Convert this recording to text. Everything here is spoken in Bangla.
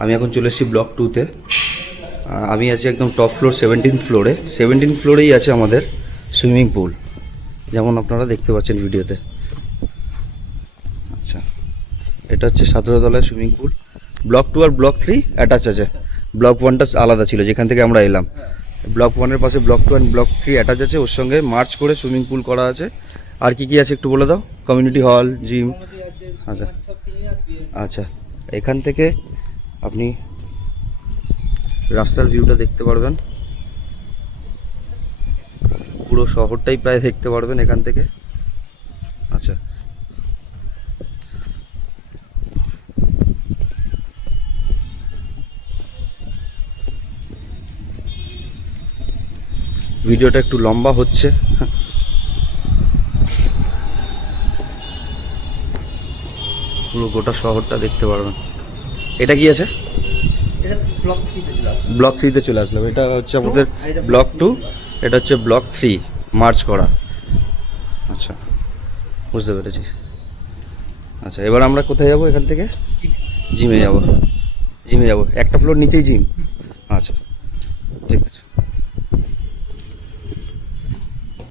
আমি এখন চলে এসেছি ব্লক 2-তে। আমি আছি একদম টপ ফ্লোর 17 ফ্লোরে। 17 ফ্লোরেই আছে আমাদের সুইমিং পুল, যেমন আপনারা দেখতে পাচ্ছেন ভিডিওতে। আচ্ছা, এটা হচ্ছে 17 তলায় সুইমিং পুল। ব্লক 2 আর ব্লক 3 অ্যাটাচ আছে। ব্লক 1টা আলাদা ছিল, যেখান থেকে আমরা এলাম। ব্লক 1-এর পাশে ব্লক 2 অ্যান্ড ব্লক 3 অ্যাটাচ আছে, ওর সঙ্গে মার্চ করে সুইমিং পুল করা আছে। আর কি কি আছে একটু বলে দাও। Community hall, gym. আচ্ছা আচ্ছা, এখান থেকে আপনি রাস্তার ভিউটা দেখতে পারবেন, পুরো শহরটাই প্রায় দেখতে পারবেন এখান থেকে। আচ্ছা, ভিডিওটা একটু লম্বা হচ্ছে, পুরো গোটা শহরটা দেখতে পারবেন। এটা কি আছে? এটা ব্লক 3 তে চলে আসবে। ব্লক 3-তে চলে আসলাম। এটা হচ্ছে আমাদের ব্লক 2, এটা হচ্ছে ব্লক 3 মার্চ করা। আচ্ছা, বুঝতে পেরেছি। আচ্ছা, এবার আমরা কোথায় যাব এখান থেকে? জিমে যাব। জিমে যাব, একটা ফ্লোর নিচেই জিম। আচ্ছা।